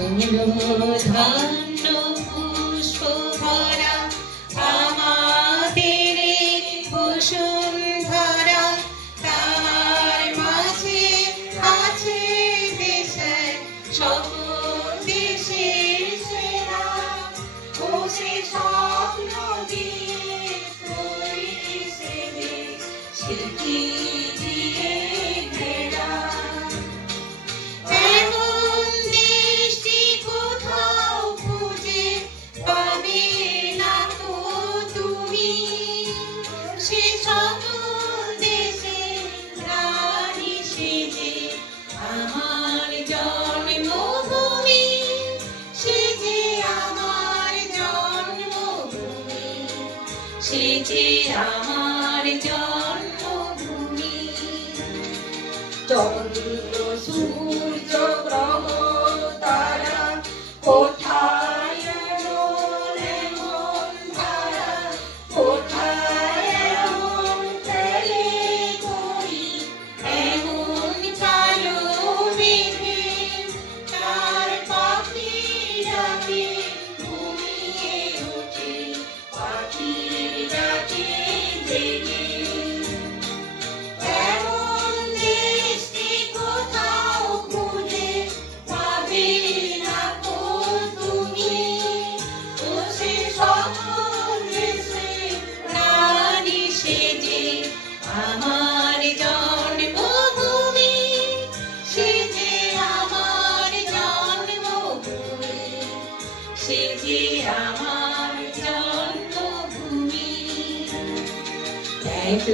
ধন্য পুষ্প ভরা আমাদের বসুন্ধরা, তার মাঝে আছে দেশের সকল দেশের সেরা। ও সে স্বপ্ন দিয়ে তৈরি সে দেশ, সেটি দিয়ে ঘেরা। এমন দেশটি কোথাও খুঁজে পাবে না তো তুমি, সে সকল দেশের রানী সেজে আমার জন্মভূমি, সে যে আমার জন্মভূমি, সে যে আমার জন্মভূমি। চন্দ্র সূর্য গ্রহ তারা কোথায় এমন এমন ধারা, কোথায় এমন তেলে করি এমন কালো মেঘে, তার পাখি ডাকে ঘুমিয়ে ওঠে পাখির ডাকে জেগে। এমন দেশটি কোথাও খুঁজে পাবে না কো তুমি, ও সে সকল দেশের রানী সেজে আমার জন্মভূমি, সে যে আমার জন্মভূমি, সে যে আমার জন্মভূমি। এত